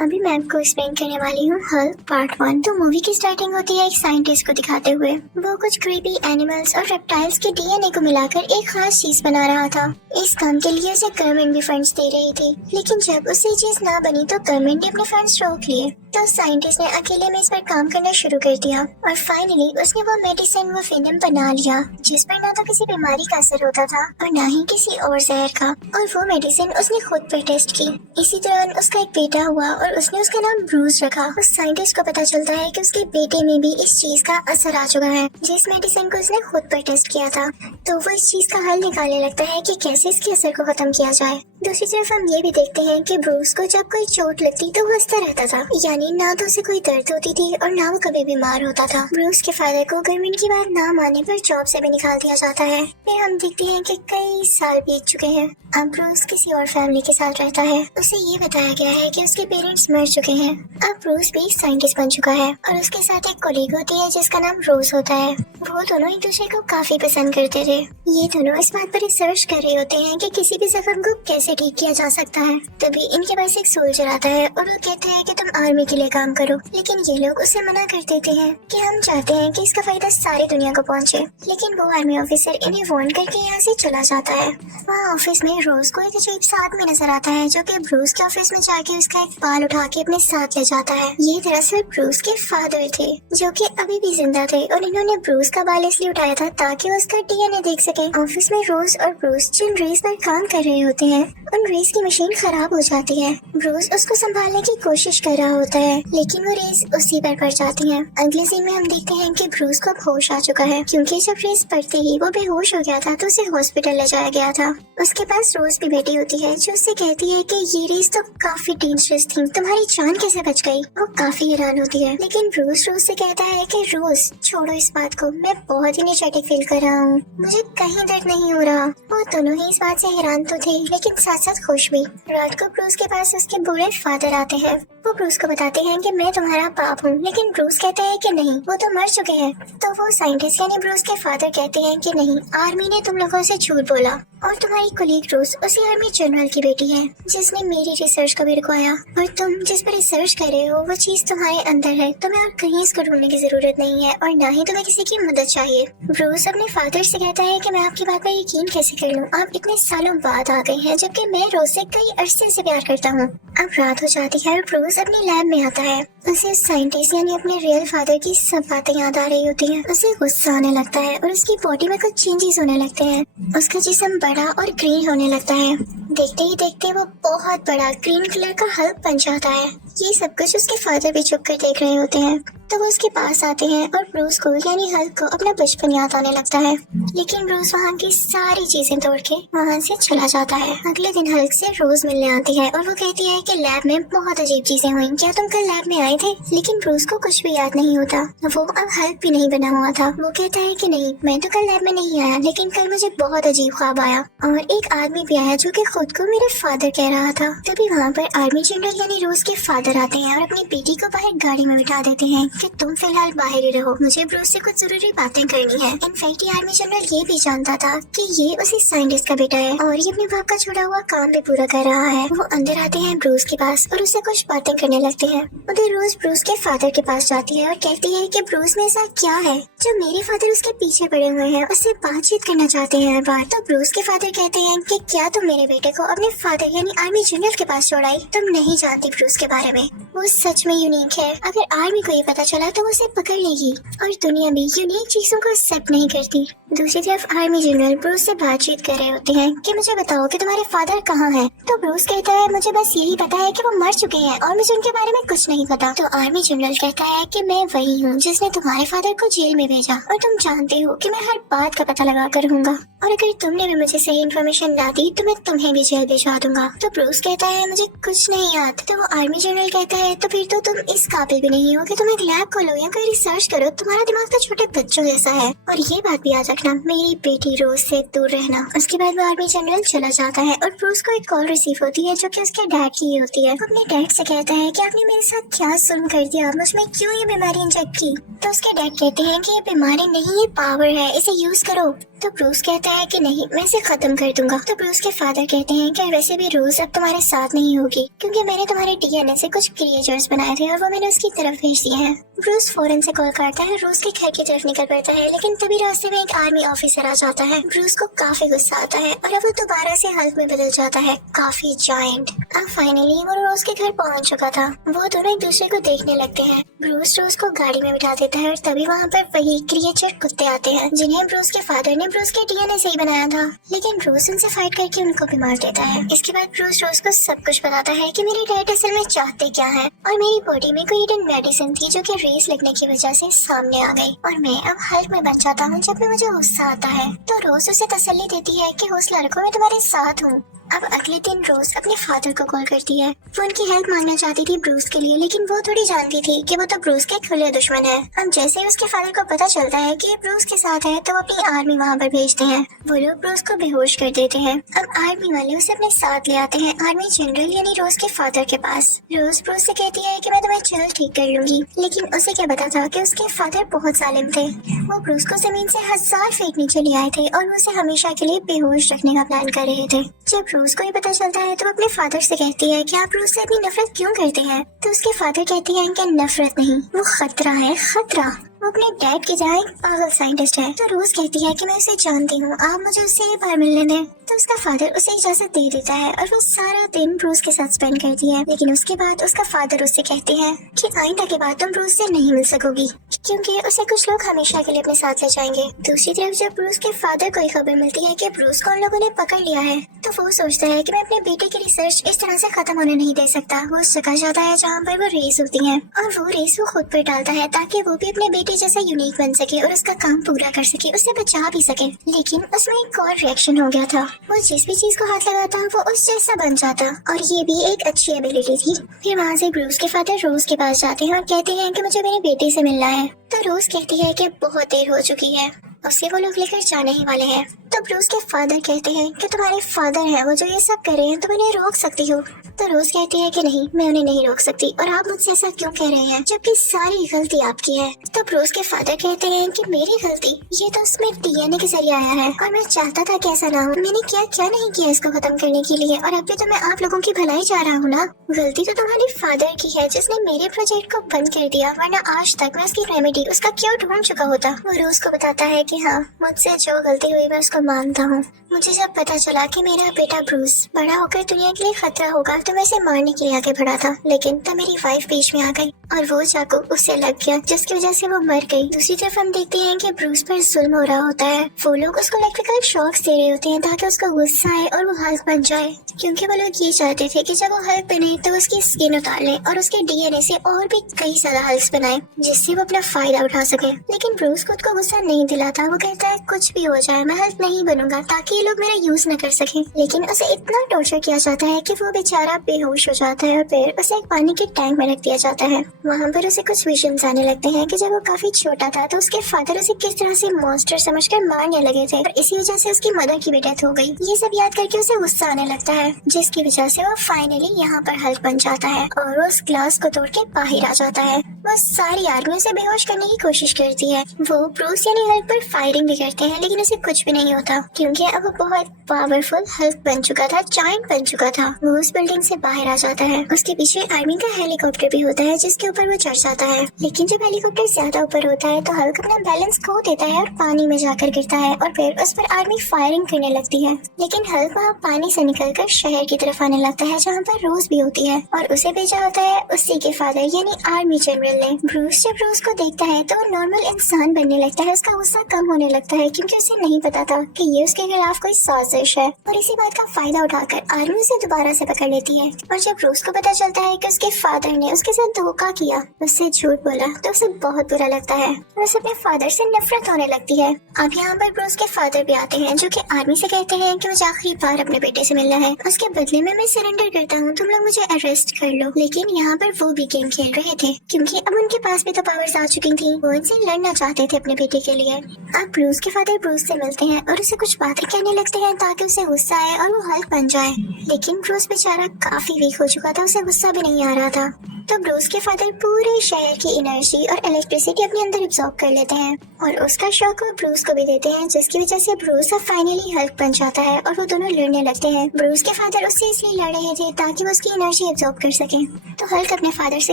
अभी मैं आपको एक्सप्लेन करने वाली हूँ हल्क पार्ट 1। तो मूवी की स्टार्टिंग होती है एक साइंटिस्ट को दिखाते हुए। वो कुछ क्रीपी एनिमल्स और रेप्टाइल्स के डीएनए को मिलाकर एक खास चीज बना रहा था। इस काम के लिए उसे गवर्नमेंट भी फंड्स दे रही थी, लेकिन जब उससे चीज ना बनी तो गवर्नमेंट ने अपने फंड्स रोक लिए। तो साइंटिस्ट ने अकेले में इस पर काम करना शुरू कर दिया और फाइनली उसने वो मेडिसिन, वो फिनम बना लिया जिस पर ना तो किसी बीमारी का असर होता था और ना ही किसी और जहर का। और वो मेडिसिन उसने खुद पे टेस्ट की। इसी दौरान उसका एक बेटा हुआ और उसने उसका नाम ब्रूस रखा। उस साइंटिस्ट को पता चलता है कि उसके बेटे में भी इस चीज का असर आ चुका है जिस मेडिसिन को उसने खुद पर टेस्ट किया था। तो वो इस चीज का हल निकालने लगता है कि कैसे इसके असर को खत्म किया जाए। दूसरी तरफ हम ये भी देखते हैं कि ब्रूस को जब कोई चोट लगती तो वो हंसता रहता था, यानी ना तो उसे कोई दर्द होती थी और ना वो कभी बीमार होता था। ब्रूस के फादर को गवर्नमेंट की बात ना मानने पर जॉब से भी निकाल दिया जाता है। फिर हम देखते हैं कि कई साल बीत चुके हैं। अब ब्रूस किसी और फैमिली के साथ रहता है। उसे ये बताया गया है कि उसके पेरेंट्स मर चुके हैं। अब ब्रूस भी साइंटिस्ट बन चुका है और उसके साथ एक कोलीग होती है जिसका नाम रोज होता है। वो दोनों एक दूसरे को काफी पसंद करते थे। ये दोनों इस बात पर रिसर्च कर रहे होते हैं कि किसी भी जख्म को कैसे ठीक किया जा सकता है। तभी इनके पास एक सोल्जर आता है और वो कहता है कि तुम आर्मी के लिए काम करो, लेकिन ये लोग उसे मना कर देते हैं कि हम चाहते हैं कि इसका फायदा सारी दुनिया को पहुंचे। लेकिन वो आर्मी ऑफिसर इन्हें वार्न करके यहाँ से चला जाता है। वहाँ ऑफिस में रोज को एक अजीब सा आदमी नजर आता है जो कि ब्रूस के ऑफिस में जाके उसका एक बाल उठा के अपने साथ ले जाता है। ये दरअसल ब्रूस के फादर थे जो कि अभी भी जिंदा थे और इन्होंने ब्रूस का बाल इसलिए उठाया था ताकि वो उसका डीएनए देख सके। ऑफिस में रोज और ब्रूस जिन रेस पर काम कर रहे होते हैं उन रेस की मशीन खराब हो जाती है। ब्रूस उसको संभालने की कोशिश कर रहा होता है लेकिन वो रेस उसी पर पड़ जाती है। अगले सीन में हम देखते हैं कि ब्रूस को अब होश आ चुका है क्योंकि जब रेस पड़ते ही वो बेहोश हो गया था तो उसे हॉस्पिटल ले जाया गया था। उसके पास रोज भी बेटी होती है जो उससे कहती है कि ये रेस तो काफी डेंजरस थी, तुम्हारी जान कैसे बच गई। वो काफी हैरान होती है लेकिन ब्रूस रोज से कहता है कि रोज छोड़ो इस बात को, मैं बहुत एनर्जेटिक फील कर रहा हूँ, मुझे कहीं दर्द नहीं हो रहा। वो दोनों ही इस बात से हैरान तो थे लेकिन साथ साथ खुश भी। रात को ब्रूस के पास उसके बूढ़े फादर आते हैं। वो ब्रूस को बताते हैं कि मैं तुम्हारा बाप हूँ, लेकिन ब्रूस कहता है कि नहीं, वो तो मर चुके हैं। तो वो साइंटिस्ट यानी ब्रूस के फादर कहते हैं कि नहीं, आर्मी ने तुम लोगों से झूठ बोला और तुम्हारी कोलीग रोज उसी आर्मी जनरल की बेटी है जिसने मेरी रिसर्च को भी रुकवाया और तुम जिस पर रिसर्च कर रहे हो वो चीज तुम्हारे अंदर है, तुम्हें और कहीं इसको ढूंढने की जरूरत नहीं है और ना ही तुम्हें किसी की मदद चाहिए। ब्रूस अपने फादर से कहता है कि मैं आपकी बात पर यकीन कैसे कर लूं, आप इतने सालों बाद आ गए हैं जबकि मैं रोज से कई अरसे से प्यार करता हूँ। अब रात हो जाती है और ब्रूस अपनी लैब में आता है। उसे साइंटिस्ट यानी अपने रियल फादर की सब बातें याद आ रही होती हैं। उसे गुस्सा आने लगता है और उसकी बॉडी में कुछ चेंजेस होने लगते हैं। उसका जिस्म बड़ा और ग्रीन होने लगता है। देखते ही देखते वो बहुत बड़ा ग्रीन कलर का हल्क बन जाता है। ये सब कुछ उसके फादर भी चुप कर देख रहे होते हैं। तो वो उसके पास आते हैं और ब्रूस को यानी हल्क को अपना बचपन याद आने लगता है, लेकिन ब्रूस वहाँ की सारी चीजें तोड़ के वहाँ से चला जाता है। अगले दिन हल्क से रोज मिलने आती है और वो कहती है कि लैब में बहुत अजीब चीजें हुई, क्या तुम कल लैब में आए थे? लेकिन ब्रूस को कुछ भी याद नहीं होता। वो अब हल्क भी नहीं बना हुआ था। वो कहता है कि नहीं, मैं तो कल लैब में नहीं आया, लेकिन कल मुझे बहुत अजीब ख्वाब आया और एक आदमी भी आया जो कि खुद को मेरे फादर कह रहा था। तभी वहाँ पर आर्मी जनरल यानी रोज के फादर आते हैं और अपनी बेटी को बाहर गाड़ी में बिठा देते हैं कि तुम फिलहाल बाहर ही रहो, मुझे ब्रूस से कुछ जरूरी बातें करनी है। इनफैक्ट आर्मी जनरल ये भी जानता था कि ये उसी साइंटिस्ट का बेटा है और ये अपने बाप का छोड़ा हुआ काम भी पूरा कर रहा है। वो अंदर आते हैं ब्रूस के पास और उससे कुछ बातें करने लगते हैं। उधर रोज ब्रूस के फादर के पास जाती है और कहती है कि ब्रूस में ऐसा क्या है जो मेरे फादर उसके पीछे पड़े हुए हैं, उससे बातचीत करना चाहते हैं हर बार। तो ब्रूस के फादर कहते हैं कि क्या तुम मेरे बेटे को अपने फादर यानी आर्मी जनरल के पास छोड़ाई? तुम नहीं जानती ब्रूस के बारे में, वो सच में यूनिक है। अगर आर्मी को ये पता चला तो उसे पकड़ लेगी और दुनिया भी यूनिक चीजों को एक्सेप्ट नहीं करती। दूसरी तरफ आर्मी जनरल ब्रूस से बातचीत कर रहे होते हैं कि मुझे बताओ कि तुम्हारे फादर कहाँ हैं? तो ब्रूस कहता है मुझे बस यही पता है कि वो मर चुके हैं और मुझे उनके बारे में कुछ नहीं पता। तो आर्मी जनरल कहता है कि मैं वही हूँ जिसने तुम्हारे फादर को जेल में भेजा और तुम जानते हो कि मैं हर बात का पता लगा कर रहूंगा और अगर तुमने भी मुझे सही इन्फॉर्मेशन ना दी तो मैं तुम्हें भी जेल भिजवा दूंगा। तो ब्रूस कहता है मुझे कुछ नहीं याद। तो वो आर्मी जनरल कहता है तो फिर तो तुम इस काबिल भी नहीं हो कि तुम एक लैब खोलो या कोई रिसर्च करो, तुम्हारा दिमाग तो छोटे बच्चों जैसा है। और ये बात भी याद रखना, मेरी बेटी रोज से दूर रहना। उसके बाद वो आर्मी जनरल चला जाता है और ब्रूस को एक कॉल रिसीव होती है जो कि उसके डैड की होती है। वो अपने डैड से कहता है कि आपने मेरे साथ क्या जुल्म कर दिया, मुझ में क्यों ये बीमारी इंजेक्ट की? तो उसके डैड कहते हैं कि ये बीमारी नहीं, ये पावर है, इसे यूज करो। तो ब्रूस कहता है कि नहीं, मैं इसे खत्म कर दूंगा। तो ब्रूस के फादर कहते हैं कि वैसे भी रोज अब तुम्हारे साथ नहीं होगी, क्योंकि मैंने तुम्हारे डीएनए से कुछ क्रिएचर्स बनाए थे और वो मैंने उसकी तरफ भेज दिए हैं। ब्रूस फौरन से कॉल करता है, रोज के घर की तरफ निकल पड़ता है, लेकिन तभी रास्ते में एक आर्मी ऑफिसर आ जाता है। ब्रूस को काफी गुस्सा आता है और अब वो दोबारा से हल्क में बदल जाता है, काफी जायंट। अब फाइनली वो रोज के घर पहुंच चुका था। वो दोनों एक दूसरे को देखने लगते हैं। ब्रूस रोज को गाड़ी में बिठा देता है और तभी वहाँ पर वही क्रिएचर कुत्ते आते हैं, जिन्हें ब्रूस के फादर ने ब्रूस के डीएनए से ही बनाया था, लेकिन ब्रूस उनसे फाइट करके उनको भी मार देता है। इसके बाद ब्रूस रोज को सब कुछ बताता है कि मेरे डैड असल में चाहते क्या है, और मेरी बॉडी में कोई हिडन मेडिसिन थी जो कि रेस लगने की वजह से सामने आ गई, और मैं अब हल्क में बच जाता हूँ जब भी मुझे गुस्सा आता है। तो रोज उसे तसल्ली देती है कि हौसला रखो, मैं तुम्हारे साथ हूँ। अब अगले दिन रोज अपने फादर को कॉल करती है। वो उनकी हेल्प मांगना चाहती थी ब्रूस के लिए, लेकिन वो थोड़ी जानती थी कि वो तो ब्रूस के खुले दुश्मन है। अब जैसे ही उसके फादर को पता चलता है कि ब्रूस के साथ है, तो वो अपनी आर्मी वहाँ पर भेजते हैं। वो लोग ब्रूस को बेहोश कर देते हैं। अब आर्मी वाले उसे अपने साथ ले आते हैं आर्मी जनरल यानी रोज के फादर के पास। रोज ब्रूस से कहती है कि मैं तुम्हें जल्द ठीक कर लूंगी, लेकिन उसे क्या पता था कि उसके फादर बहुत जालिम थे। वो ब्रूस को जमीन से 1000 फीट नीचे ले आए थे और उसे हमेशा के लिए बेहोश रखने का प्लान कर रहे थे। जब ब्रूस को ये पता चलता है तो वो अपने फादर से कहती है कि आप ब्रूस से इतनी नफरत क्यों करते हैं। तो उसके फादर कहते हैं कि नफरत नहीं, वो खतरा है, खतरा। वो अपने डैड की तरह एक पागल साइंटिस्ट है। तो रोज कहती है कि मैं उसे जानती हूँ, आप मुझे उससे बाहर मिलने दें। तो उसका फादर उसे इजाजत दे देता है और वो सारा दिन ब्रूस के साथ स्पेंड करती है। लेकिन उसके बाद उसका फादर उससे कहते हैं कि आइंदा के बाद तुम ब्रूस से नहीं मिल सकोगी, क्योंकि उसे कुछ लोग हमेशा के लिए अपने साथ ले जाएंगे। दूसरी तरफ जब ब्रूस के फादर को खबर मिलती है कि ब्रूस को उन लोगों ने पकड़ लिया है, तो वो सोचता है कि मैं अपने बेटे की रिसर्च इस तरह से खत्म होने नहीं दे सकता। वो उस जगह जाता है जहाँ पर वो रेस होती है, और वो रेस वो खुद पर डालता है ताकि वो भी अपने बेटे जैसा यूनिक बन सके और उसका काम पूरा कर सके, उसे बचा भी सके। लेकिन उसमें एक और रिएक्शन हो गया था। वो जिस भी चीज को हाथ लगाता वो उस जैसा बन जाता, और ये भी एक अच्छी एबिलिटी थी। फिर वहाँ से ब्रूस के फादर रोज के पास जाते हैं और कहते हैं कि मुझे मेरे बेटे से मिलना है। तो रोज कहती है कि बहुत देर हो चुकी है, उसके वो लोग लेकर जाने ही वाले हैं। तो ब्रूस के फादर कहते हैं कि तुम्हारे फादर हैं वो जो ये सब कर रहे हैं, तुम इन्हें रोक सकती हो। तो रोज कहती है कि नहीं, मैं उन्हें नहीं रोक सकती, और आप मुझसे ऐसा क्यों कह रहे हैं जबकि सारी गलती आपकी है। तो ब्रूस के फादर कहते हैं कि मेरी गलती, ये तो उसमें डीएनए के जरिए आया है, और मैं चाहता था कि ऐसा ना हो। मैंने क्या क्या नहीं किया इसको खत्म करने के लिए, और अभी तो मैं आप लोगों की भलाई चाह रहा हूँ ना। गलती तो तुम्हारे फादर की है जिसने मेरे प्रोजेक्ट को बंद कर दिया, वरना आज तक मैं उसकी रेमेडी उसका क्यों ढूंढ चुका होता। वो रोज को बताता है कि हाँ, मुझसे जो गलती हुई मैं उसको मानता हूँ। मुझे जब पता चला कि मेरा बेटा ब्रूस बड़ा होकर दुनिया के लिए खतरा होगा, तो मैं इसे मारने के लिए आगे बढ़ा था, लेकिन तब मेरी वाइफ बीच में आ गई और वो चाकू उससे लग गया, जिसकी वजह से वो मर गई। दूसरी तरफ हम देखते हैं कि ब्रूस पर जुल्म हो रहा होता है। वो लोग उसको इलेक्ट्रिकल शॉक्स दे रहे होते हैं ताकि उसको गुस्सा आए और वो हल्क बन जाए, क्योंकि वो लोग ये चाहते थे कि जब वो हल्क बने तो उसकी स्किन उतार ले और उसके डीएनए से और भी कई सारा हल्क्स बनाए, जिससे वो अपना फायदा उठा सके। लेकिन ब्रूस खुद को गुस्सा नहीं दिलाता। वो कहता है कुछ भी हो जाए मैं हल्क नहीं बनूंगा ताकि ये लोग मेरा यूज न कर सके। लेकिन उसे इतना टॉर्चर किया जाता है कि वो बेचारा बेहोश हो जाता है और फिर उसे एक पानी के टैंक में रख दिया जाता है। वहाँ पर उसे कुछ विजन्स आने लगते हैं कि जब वो काफी छोटा था तो उसके फादर उसे किस तरह से मॉन्स्टर समझकर मारने लगे थे, और इसी वजह से उसकी मदर की भी डेथ हो गई। ये सब याद करके उसे गुस्सा आने लगता है, जिसकी वजह से वो फाइनली यहाँ पर हल्क बन जाता है और वो उस ग्लास को तोड़ के बाहर आ जाता है। वो सारी आर्मी उसे बेहोश करने की कोशिश करती है। वो ब्रूस यानी हल्क पर फायरिंग भी करते हैं, लेकिन उसे कुछ भी नहीं होता, क्योंकि अब वो बहुत पावरफुल हल्क बन चुका था, जायंट बन चुका था। वो उस बिल्डिंग से बाहर आ जाता है। उसके पीछे आर्मी का हेलीकॉप्टर भी होता है जिसके ऊपर वो चढ़ जाता है, लेकिन जब हेलीकॉप्टर ज्यादा ऊपर होता है तो हल्क अपना बैलेंस खो देता है और पानी में जाकर गिरता है, और फिर उस पर आर्मी फायरिंग करने लगती है। लेकिन हल्क वहाँ पानी से निकलकर शहर की तरफ आने लगता है जहाँ पर रोज भी होती है, और उसे भेजा होता है उसी के फादर यानी आर्मी जनरल ने। ब्रूस जब रोज को देखता है तो नॉर्मल इंसान बनने लगता है। उसका गुस्सा कम होने लगता है क्योंकि उसे नहीं पता था कि ये उसके खिलाफ कोई साजिश है, और इसी बात का फायदा उठाकर आर्मी उसे दोबारा से पकड़ लेती है। और जब ब्रूस को पता चलता है कि उसके फादर ने उसके साथ धोखा किया, उससे झूठ बोला, तो उसे बहुत बुरा लगता है और उसे अपने फादर से नफरत होने लगती है। अब यहाँ पर ब्रूस के फादर भी आते हैं जो कि आर्मी से कहते हैं कि मुझे आखिरी बार अपने बेटे से मिलना है, उसके बदले में मैं सरेंडर करता हूँ, तुम लोग मुझे अरेस्ट कर लो। लेकिन यहाँ पर वो भी गेम खेल रहे थे क्योंकि अब उनके पास भी तो पावर्स आ चुकी थी। वो इनसे लड़ना चाहते थे अपने बेटे के लिए। अब ब्रूस के फादर ब्रूस से मिलते हैं और उसे कुछ बातें कहने लगते हैं ताकि उसे गुस्सा आए और वो हल्क बन जाए। लेकिन ब्रूस बेचारा काफी वीक हो चुका था, उसे गुस्सा भी नहीं आ रहा था। तो ब्रूस के फादर पूरे शहर की एनर्जी और इलेक्ट्रिसिटी अपने अंदर एब्जॉर्ब कर लेते हैं और उसका शौक वो ब्रूस को भी देते हैं, जिसकी वजह से ब्रूस अब फाइनली हल्क बन जाता है और वो दोनों लड़ने लगते हैं। ब्रूस के फादर उससे इसलिए लड़ रहे थे ताकि वो उसकी एनर्जी एब्जॉर्ब कर सके। तो हल्क अपने फादर से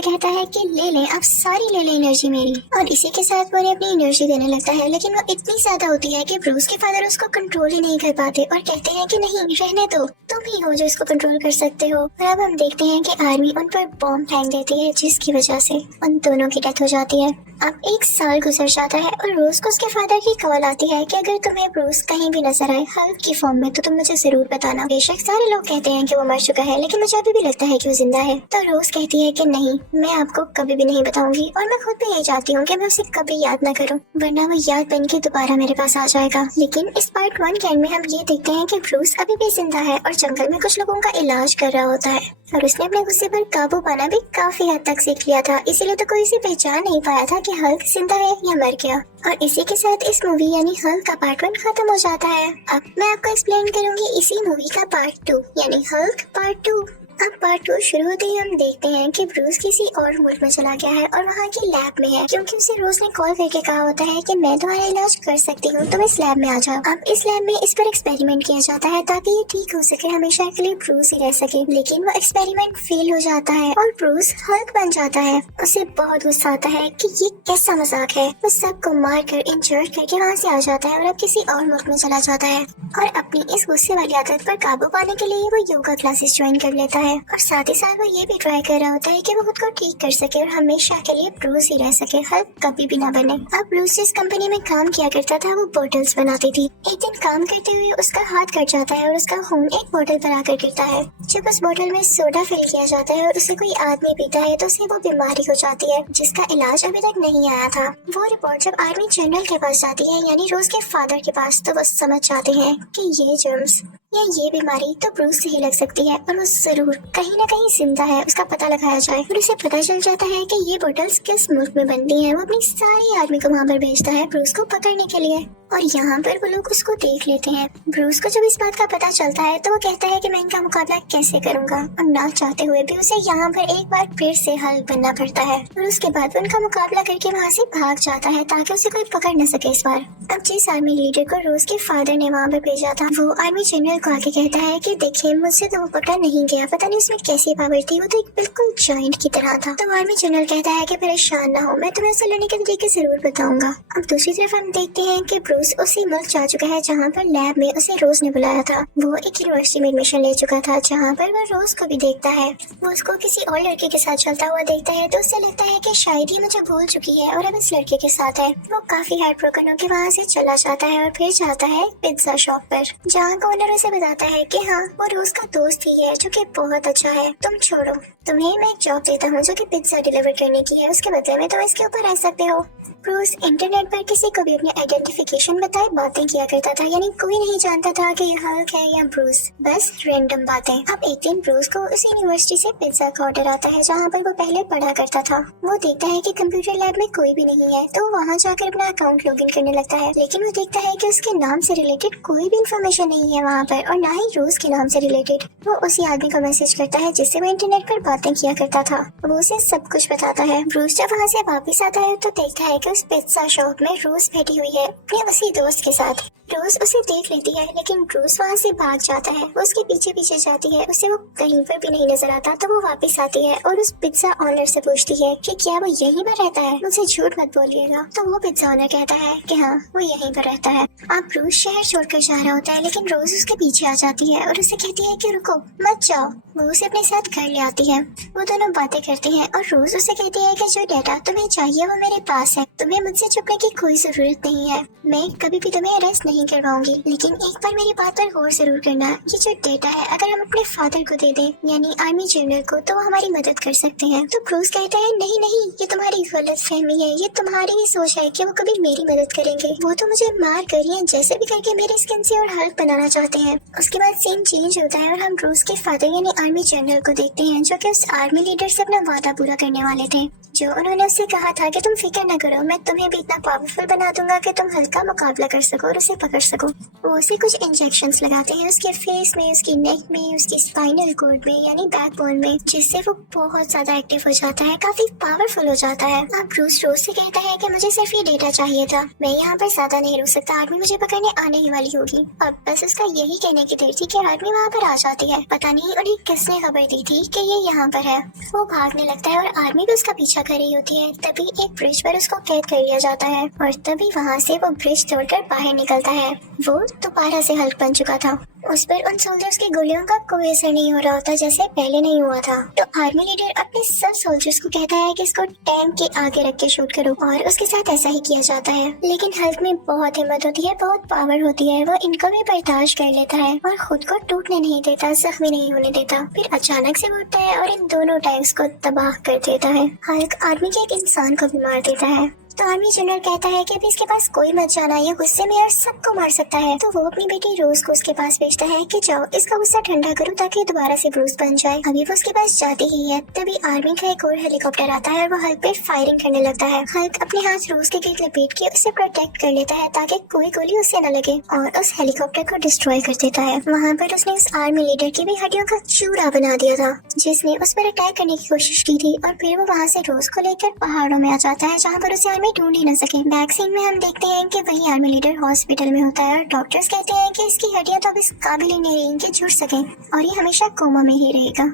कहता है कि ले ले, अब सारी ले ले एनर्जी मेरी, और इसी के साथ वो उन्हें अपनी एनर्जी देने लगता है। लेकिन वो इतनी ज्यादा होती है कि ब्रूस के फादर उसको कंट्रोल ही नहीं कर पाते और कहते हैं कि नहीं रहने दो, तुम ही हो जो इसको कंट्रोल कर सकते हो। और अब हम देखते हैं कि आर्मी उन पर बॉम्ब फेंक देती है, जिसकी वजह से उन दोनों की डेथ हो जाती है। अब 1 साल गुजर जाता है और रोज को उसके फादर की कॉल आती है कि अगर तुम्हें ब्रूस कहीं भी नजर आए हल्क की फॉर्म में तो तुम मुझे जरूर बताना। बेशक सारे लोग कहते हैं कि वो मर चुका है, लेकिन मुझे अभी भी लगता है कि वो जिंदा है। तो रोज कहती है कि नहीं, मैं आपको कभी भी नहीं बताऊंगी और मैं खुद भी यही चाहती हूँ कि मैं उसे कभी याद न करूँ, वरना वो याद बन के दोबारा मेरे पास आ जाएगा। लेकिन इस पार्ट 1 के एंड में हम ये देखते हैं कि ब्रूस अभी भी जिंदा है और जंगल में कुछ लोगों का इलाज कर रहा होता है और उसने अपने गुस्से पर काबू पाना भी काफी हद तक सीख लिया था, इसीलिए तो कोई इसे पहचान नहीं पाया था कि हल्क जिंदा है या मर गया। और इसी के साथ इस मूवी यानी हल्क का पार्ट 1 खत्म हो जाता है। अब मैं आपको एक्सप्लेन करूंगी इसी मूवी का पार्ट 2 यानी हल्क पार्ट 2। अब पार्ट 2 शुरू होते ही हम देखते हैं कि ब्रूस किसी और मुल्क में चला गया है और वहाँ की लैब में है, क्योंकि उसे रोज ने कॉल करके कहा होता है कि मैं तुम्हारा इलाज कर सकती हूँ, तुम इस लैब में आ जाओ। अब इस लैब में इस पर एक्सपेरिमेंट किया जाता है ताकि ये ठीक हो सके, हमेशा के लिए ब्रूस ही रह सके। लेकिन वो एक्सपेरिमेंट फेल हो जाता है और ब्रूस हल्क बन जाता है। उसे बहुत गुस्सा आता है कि ये कैसा मजाक है। वो सबको मार कर इंजर्ड करके वहाँ से आ जाता है और अब किसी और मुल्क में चला जाता है और अपनी इस गुस्से वाली आदत पर काबू पाने के लिए वो योगा क्लासेस ज्वाइन कर लेता है और साथ ही साथ वो ये भी ट्राई कर रहा होता है कि वो खुद को ठीक कर सके और हमेशा के लिए ब्रूस ही रह सके, हल्क कभी भी ना बने। अब ब्रूस जिस कंपनी में काम किया करता था वो बोटल्स बनाती थी। एक दिन काम करते हुए उसका हाथ कट जाता है और उसका खून एक बोतल पर आकर गिरता है। जब उस बोतल में सोडा फिल किया जाता है और उसे कोई आदमी पीता है तो उसे वो बीमारी हो जाती है जिसका इलाज अभी तक नहीं आया था। वो रिपोर्ट जब आर्मी जनरल के पास जाती है यानी रोज के फादर के पास, तो वो समझ जाते हैं कि ये जर्म्स या ये बीमारी तो ब्रूस से ही लग सकती है और वो जरूर कहीं ना कहीं जिंदा है, उसका पता लगाया जाए। और उसे पता चल जाता है कि ये बोतल्स किस मुल्क में बनती हैं। वो अपनी सारी आर्मी को वहाँ पर भेजता है ब्रूस को पकड़ने के लिए और यहाँ पर वो लोग उसको देख लेते हैं। ब्रूस को जब इस बात का पता चलता है तो वो कहता है कि मैं इनका मुकाबला कैसे करूँगा, और ना चाहते हुए भी उसे यहाँ पर एक बार फिर से हल्क बनना पड़ता है और उसके बाद वो उनका मुकाबला करके वहाँ से भाग जाता है ताकि उसे कोई पकड़ न सके इस बार। अब जिस आर्मी लीडर को रोज के फादर ने वहाँ पर भेजा था वो आर्मी जनरल को आके कहता है कि देखिए मुझसे तो वो पकड़ा नहीं गया, पता नहीं उसमें कैसी पावर थी, वो तो एक बिल्कुल जॉइंट की तरह था। तो आर्मी जनरल कहता है कि परेशान ना हो, मैं तुम्हें उसे लड़ने के तरीके जरूर बताऊंगा। अब दूसरी तरफ हम देखते हैं कि ब्रूस उसी मुल्क जा चुका है जहाँ पर लैब में उसे रोज ने बुलाया था। वो एक यूनिवर्सिटी में एडमिशन ले चुका था जहाँ पर वो रोज को भी देखता है। वो उसको किसी और लड़के के साथ चलता हुआ देखता है तो उसे लगता है कि शायद ही मुझे भूल चुकी है और अब इस लड़के के साथ है। वो काफी हार्ट ब्रोकन होकर वहाँ से चला जाता है और फिर जाता है पिज्जा शॉप पर, जहाँ का ओनर उसे बताता है कि हाँ वो रोज का दोस्त ही है जो कि बहुत अच्छा है, तुम छोड़ो, तुम्हें मैं एक जॉब देता हूँ जो कि पिज्जा डिलीवर करने की है, उसके बदले में तुम इसके ऊपर रह सकते हो। ब्रूस इंटरनेट पर किसी को भी अपनी आइडेंटिफिकेशन बताए बातें किया करता था, यानी कोई नहीं जानता था कि यह हल्क है या ब्रूस, बस रैंडम बातें। अब एक दिन ब्रूस को उस यूनिवर्सिटी से पिज्जा का ऑर्डर आता है जहाँ पर वो पहले पढ़ा करता था। वो देखता है कि कंप्यूटर लैब में कोई भी नहीं है तो वहाँ जाकर अपना अकाउंट लॉगिन करने लगता है, लेकिन वो देखता है कि उसके नाम से रिलेटेड कोई भी इन्फॉर्मेशन नहीं है वहाँ पर और ना ही रोज के नाम से रिलेटेड। वो उसी आदमी को मैसेज करता है जिससे वो इंटरनेट पर बातें किया करता था। वो उसे सब कुछ बताता है। ब्रूस जब वहाँ से वापस आता है तो देखता है कि उस पिज्जा शॉप में रोज बैठी हुई है अपने उसी दोस्त के साथ। रोज उसे देख लेती है लेकिन ब्रूस वहाँ से भाग जाता है। वो उसके पीछे पीछे जाती है, उसे वो कहीं पर भी नहीं नजर आता। तो वो वापस आती है और उस पिज्जा ऑनर से पूछती है कि क्या वो यहीं पर रहता है, मुझे झूठ मत बोलिएगा। तो वो पिज्जा ऑनर कहता है कि हाँ वो यहीं पर रहता है। अब ब्रूस शहर छोड़कर जा रहा होता है लेकिन रोज उसके पीछे आ जाती है और उसे कहती है कि रुको मत जाओ। वो उसे अपने साथ घर ले आती है। वो दोनों बातें करती हैं और रोज उसे कहती है कि जो डेटा तुम्हें चाहिए वो मेरे पास है, तुम्हें मुझसे छुपने की कोई जरूरत नहीं है, मैं कभी भी तुम्हें अरेस्ट नहीं करवाऊंगी, लेकिन एक बार मेरी बात पर गौर जरूर करना। ये जो डेटा है अगर हम अपने फादर को दे दें यानी आर्मी जनरल को तो वो हमारी मदद कर सकते हैं। तो ब्रूस कहता है नहीं नहीं, ये तुम्हारी गलत फहमी है, ये तुम्हारी ही सोच है कि वो कभी मेरी मदद करेंगे। वो तो मुझे मार कर या जैसे भी करके मेरे स्किन से और हल्क बनाना चाहते हैं। उसके बाद सीन चेंज होता है और हम ब्रूस के फादर यानी आर्मी जनरल को देखते हैं जो कि उस आर्मी लीडर से अपना वादा पूरा करने वाले थे, जो उन्होंने उससे कहा था कि तुम फिक्र न करो, मैं तुम्हें भी इतना पावरफुल बना दूंगा कि तुम हल्क का मुकाबला कर सको और उसे कर सकूं। वो उसे कुछ इंजेक्शंस लगाते हैं उसके फेस में, उसकी नेक में, उसकी स्पाइनल कॉर्ड में यानी बैकबोन में, जिससे वो बहुत ज्यादा एक्टिव हो जाता है, काफी पावरफुल हो जाता है। अब ब्रूस रोज से कहता है कि मुझे सिर्फ ये डेटा चाहिए था, मैं यहाँ पर ज्यादा नहीं रुक सकता, आर्मी मुझे पकड़ने आने ही वाली होगी। अब बस उसका यही कहने की देर थी कि आर्मी वहाँ पर आ जाती है। पता नहीं उन्हें किसने खबर दी थी कि ये यहाँ पर है। वो भागने लगता है और आर्मी भी उसका पीछा कर रही होती है। तभी एक ब्रिज पर उसको कैद कर लिया जाता है और तभी वहाँ से वो ब्रिज तोड़कर बाहर निकलता है। वो दोबारा से हल्क बन चुका था। उस पर उन सोल्जर्स की गोलियों का कोई असर नहीं हो रहा होता जैसे पहले नहीं हुआ था। तो आर्मी लीडर अपने सब सोल्जर्स को कहता है कि इसको टैंक के आगे रख के शूट करो और उसके साथ ऐसा ही किया जाता है। लेकिन हल्क में बहुत हिम्मत होती है, बहुत पावर होती है, वो इनको भी बर्दाश्त कर लेता है और खुद को टूटने नहीं देता, जख्मी नहीं होने देता। फिर अचानक से वो उठता है और इन दोनों टैंक्स को तबाह कर देता है। हल्क आर्मी के एक इंसान को भी मार देता है। तो आर्मी जनरल कहता है कि अभी इसके पास कोई मत जाना, ये गुस्से में और सबको मार सकता है। तो वो अपनी बेटी रोज को उसके पास भेजता है कि जाओ इसका गुस्सा ठंडा करो ताकि दोबारा से ब्रूस बन जाए। अभी वो उसके पास जाती ही है तभी आर्मी का एक और हेलीकॉप्टर आता है और वो हल्क पे फायरिंग करने लगता है। हल्क अपने हाथ रोज के गिर्द लपेट के उसे प्रोटेक्ट कर लेता है ताकि कोई गोली उससे न लगे और उस हेलीकॉप्टर को डिस्ट्रॉय कर देता है। वहाँ पर उसने उस आर्मी लीडर की भी हड्डियों का चूरा बना दिया था जिसने उस पर अटैक करने की कोशिश की थी। और फिर वो वहाँ से रोज को लेकर पहाड़ों में आ जाता है जहाँ पर उसे आर्मी ढूंढ ही न सके। बैक सीन में हम देखते हैं कि वही आर्मी लीडर हॉस्पिटल में होता है और डॉक्टर्स कहते हैं कि इसकी हड्डियां तो अब इस काबिल ही नहीं रही कि जुड़ सके और ये हमेशा कोमा में ही रहेगा।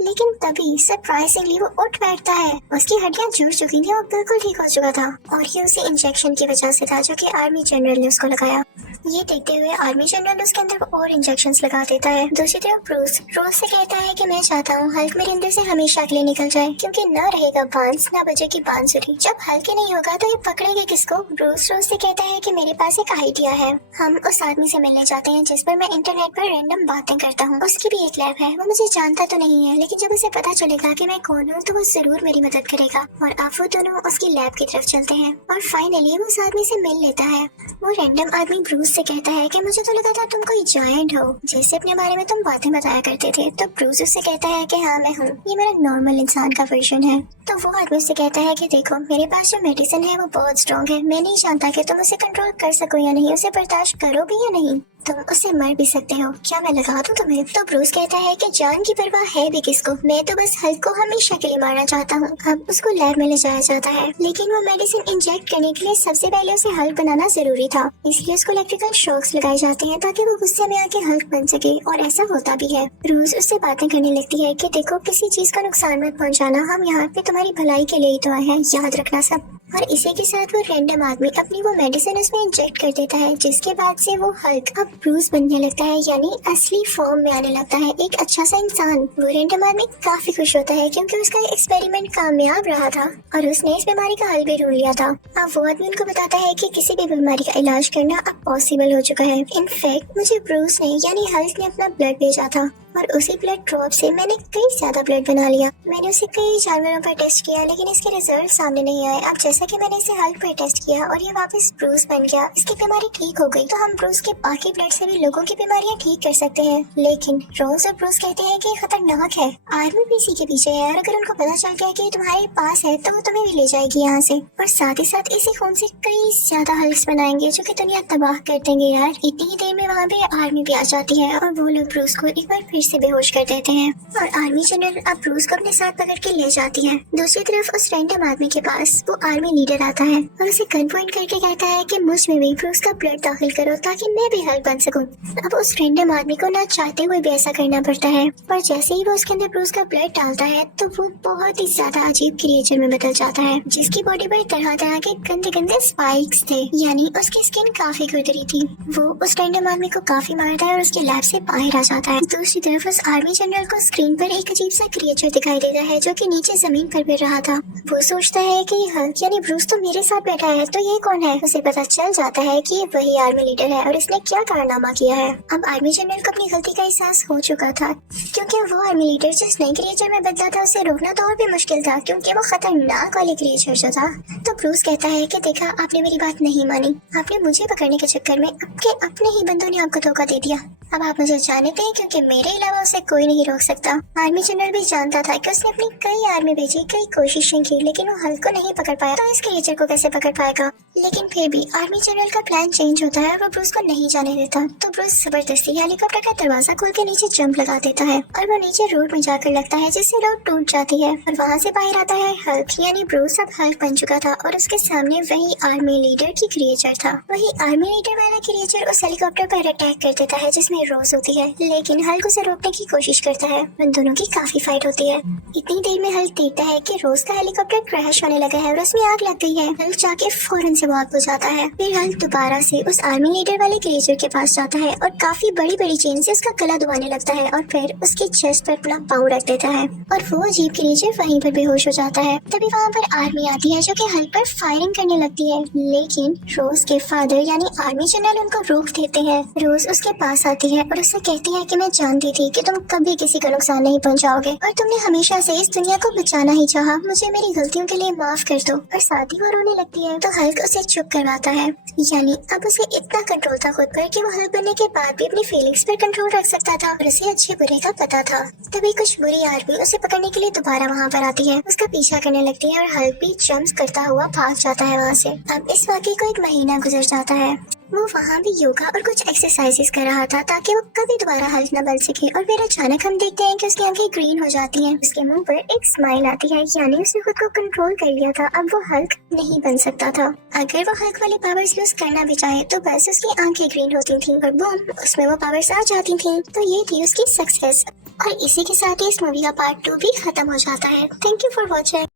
लेकिन तभी सरप्राइजिंगली वो उठ बैठता है। उसकी हड्डियां जुड़ चुकी थी और बिल्कुल ठीक हो चुका था और ये उसी इंजेक्शन की वजह से था जो कि आर्मी जनरल ने उसको लगाया। ये देखते हुए आर्मी जनरल उसके अंदर और इंजेक्शंस लगा देता है। दूसरी तरफ ब्रूस रोज से कहता है कि मैं चाहता हूँ हल्क मेरे अंदर से हमेशा के लिए निकल जाए क्योंकि न रहेगा बांस न बजेगी बांसुरी। जब हल्क नहीं होगा तो ये पकड़ेंगे किसको? ब्रूस रोज से कहता है कि मेरे पास एक आइडिया है। हम उस आदमी से मिलने जाते हैं जिस पर मैं इंटरनेट पर रैंडम बातें करता हूँ। उसकी भी एक लैब है। वो मुझे जानता तो नहीं है लेकिन जब उसे पता चलेगा कि मैं कौन हूँ तो वो जरूर मेरी मदद करेगा। और अब वो दोनों उसकी लैब की तरफ चलते हैं और फाइनली वो उस आदमी से मिल लेता है। वो रैंडम आदमी ब्रूस से कहता है कि मुझे तो लगा था तुम कोई जायंट हो जिससे अपने बारे में तुम बातें बताया करते थे। तो ब्रूस उससे कहता है कि हाँ मैं हूँ, ये मेरा नॉर्मल इंसान का वर्जन है। तो वो आदमी उससे कहता है कि देखो मेरे पास जो मेडिसिन है वो बहुत स्ट्रॉन्ग है, मैं नहीं जानता कि तुम उसे कंट्रोल कर सको या नहीं, उसे बर्दाश्त करो भी या नहीं, तुम उससे मर भी सकते हो, क्या मैं लगा दूं तुम्हें? तो ब्रूस कहता है कि जान की परवाह है भी किसको, मैं तो बस हल्क को हमेशा के लिए मारना चाहता हूँ। अब उसको लैब में ले जाया जाता है लेकिन वो मेडिसिन इंजेक्ट करने के लिए सबसे पहले उसे हल्क बनाना जरूरी था, इसलिए उसको इलेक्ट्रिकल शॉक्स लगाए जाते हैं ताकि वो गुस्से में आके हल्क बन सके। और ऐसा होता भी है। रोज उससे बातें करने लगती है कि देखो किसी चीज का नुकसान मत पहुँचाना, हम यहाँ पे तुम्हारी भलाई के लिए ही तो आए हैं, याद रखना सब। और इसी के साथ वो रैंडम आदमी अपनी वो मेडिसिन उसमें इंजेक्ट कर देता है जिसके बाद से वो हल्क अब ब्रूस बनने लगता है यानी असली फॉर्म में आने लगता है, एक अच्छा सा इंसान। वो रैंडम आदमी काफी खुश होता है क्योंकि उसका एक्सपेरिमेंट कामयाब रहा था और उसने इस बीमारी का हल भी ढूंढ लिया था। अब वो आदमी उनको बताता है कि किसी भी बीमारी का इलाज करना अब पॉसिबल हो चुका है। इनफैक्ट मुझे ब्रूस ने यानी हल्क ने अपना ब्लड भेजा था और उसी ब्लड ड्रॉप से मैंने कई ज्यादा ब्लड बना लिया। मैंने उसे कई जानवरों पर टेस्ट किया लेकिन इसके रिजल्ट सामने नहीं आए। अब जैसा कि मैंने इसे हल्क पर टेस्ट किया और ये वापस ब्रूस बन गया, इसकी बीमारी ठीक हो गई, तो हम ब्रूस के बाकी ब्लड से भी लोगों की बीमारियां ठीक कर सकते हैं। लेकिन रोज और ब्रूस कहते हैं कि खतरनाक है, आर्मी भी इसी के पीछे है और अगर उनको पता चल गया कि तुम्हारे पास है तो वो तुम्हें भी ले जाएगी यहाँ से और साथ ही साथ इसी खून से कई ज्यादा हल्क्स बनाएंगे जो कि दुनिया तबाह कर देंगे। यार इतनी ही देर में वहाँ पे आर्मी भी आ जाती है और वो लोग ब्रूस को एक बार फिर से बेहोश कर देते हैं और आर्मी जनरल अब ब्रूस को अपने साथ पकड़ के ले जाती है। दूसरी तरफ उस रैंडम आदमी के पास वो आर्मी लीडर आता है और उसे गन पॉइंट करके कहता है कि मुझ में भी ब्रूस का ब्लड दाखिल करो ताकि मैं भी हल्क बन सकूं। अब उस रैंडम आदमी को ना चाहते हुए भी ऐसा करना पड़ता है और जैसे ही वो उसके अंदर ब्रूस का ब्लड डालता है तो वो बहुत ही ज्यादा अजीब क्रिएचर में बदल जाता है जिसकी बॉडी पर तरह तरह के गंदे गंदे स्पाइक्स थे यानी उसकी स्किन काफी खुरदरी थी। वो उस रैंडम आदमी को काफी मारता है और उसके लैब से बाहर आ जाता है। दूसरी तरफ उस आर्मी जनरल को स्क्रीन पर एक अजीब सा क्रिएचर दिखाई देता है जो कि नीचे जमीन पर गिर रहा था। वो सोचता है कि हल्क यानी ब्रूस तो मेरे साथ बैठा है तो ये कौन है? उसे पता चल जाता है कि ये वही आर्मी लीडर है और इसने क्या कारनामा किया है। अब आर्मी जनरल को अपनी गलती का एहसास हो चुका था क्योंकि वो आर्मी लीडर जिस नए क्रिएचर में बदला था उसे रोकना तो और भी मुश्किल था क्योंकि वो खतरनाक वाली क्रिएचर जो था। तो ब्रूस कहता है कि देखा आपने मेरी बात नहीं मानी, आपने मुझे पकड़ने के चक्कर में आपके अपने ही बंदों ने आपको धोखा दे दिया। अब आप मुझे जानते हैं क्योंकि मेरे अलावा उसे कोई नहीं रोक सकता। आर्मी जनरल भी जानता था कि उसने अपनी कई आर्मी भेजी, कई कोशिशें की, लेकिन वो हल्क को नहीं पकड़ पाया, तो इस क्रिएचर को कैसे पकड़ पाएगा। लेकिन फिर भी आर्मी जनरल का प्लान चेंज होता है और वो ब्रूस को नहीं जाने देता। तो ब्रूस जबरदस्ती हेलीकॉप्टर का दरवाजा खोल के नीचे जंप लगा देता है और वो नीचे रोड में जाकर लगता है, जिससे रोड टूट जाती है और वहाँ से बाहर आता है हल्क, यानी ब्रूस अब हल्क बन चुका था और उसके सामने वही आर्मी लीडर की क्रिएचर था। वही आर्मी लीडर वाला क्रिएचर उस हेलीकॉप्टर पर अटैक कर देता है जिसमें रोज होती है, लेकिन हल्क उसे रोकने की कोशिश करता है। उन दोनों की काफी फाइट होती है। इतनी देर में हल्क देखता है कि रोज का हेलीकॉप्टर क्रैश होने लगा है और उसमें आग लग गई है। हल्क जाके फौरन से भाग हो जाता है। फिर हल्क दोबारा से उस आर्मी लीडर वाले क्रिएचर के पास जाता है और काफी बड़ी बड़ी चेन से उसका गला दबाने लगता है और फिर उसके चेस्ट पर अपना पाँव रख देता है और वो अजीब क्रिएचर वहीं पर बेहोश हो जाता है। तभी वहाँ पर आर्मी आती है जो कि हल्क पर फायरिंग करने लगती है, लेकिन रोज के फादर यानी आर्मी जनरल उनको रोक देते हैं। रोज उसके पास आती है और उससे कहती है कि मैं जानती थी कि तुम कभी किसी का नुकसान नहीं पहुंचाओगे और तुमने हमेशा से इस दुनिया को बचाना ही चाहा। मुझे मेरी गलतियों के लिए माफ कर दो। और साथ ही वो रोने लगती है तो हल्क उसे चुप करवाता है, यानी अब उसे इतना कंट्रोल था खुद पर कि वो हल्क बनने के बाद भी अपनी फीलिंग्स पर कंट्रोल रख सकता था और उसे अच्छे बुरे का पता था। तभी कुछ बुरी आर्मी उसे पकड़ने के लिए दोबारा वहाँ पर आती है, उसका पीछा करने लगती है और हल्क भी जंप्स करता हुआ भाग जाता है वहाँ से। अब इस वाक़ये को 1 महीना गुजर जाता है। वो वहाँ भी योगा और कुछ एक्सरसाइजेस कर रहा था ताकि वो कभी दोबारा हल्क न बन सके और फिर अचानक हम देखते हैं कि उसकी आंखें ग्रीन हो जाती हैं। उसके मुंह पर एक स्माइल आती है, यानी उसने खुद को कंट्रोल कर लिया था। अब वो हल्क नहीं बन सकता था। अगर वो हल्क वाले पावर्स यूज करना भी चाहे तो बस उसकी आंखें ग्रीन होती थी और बूम उसमें वो पावर्स आ जाती थी। तो ये थी उसकी सक्सेस। और इसी के साथ ही इस मूवी का पार्ट 2 भी खत्म हो जाता है। Thank you for watching.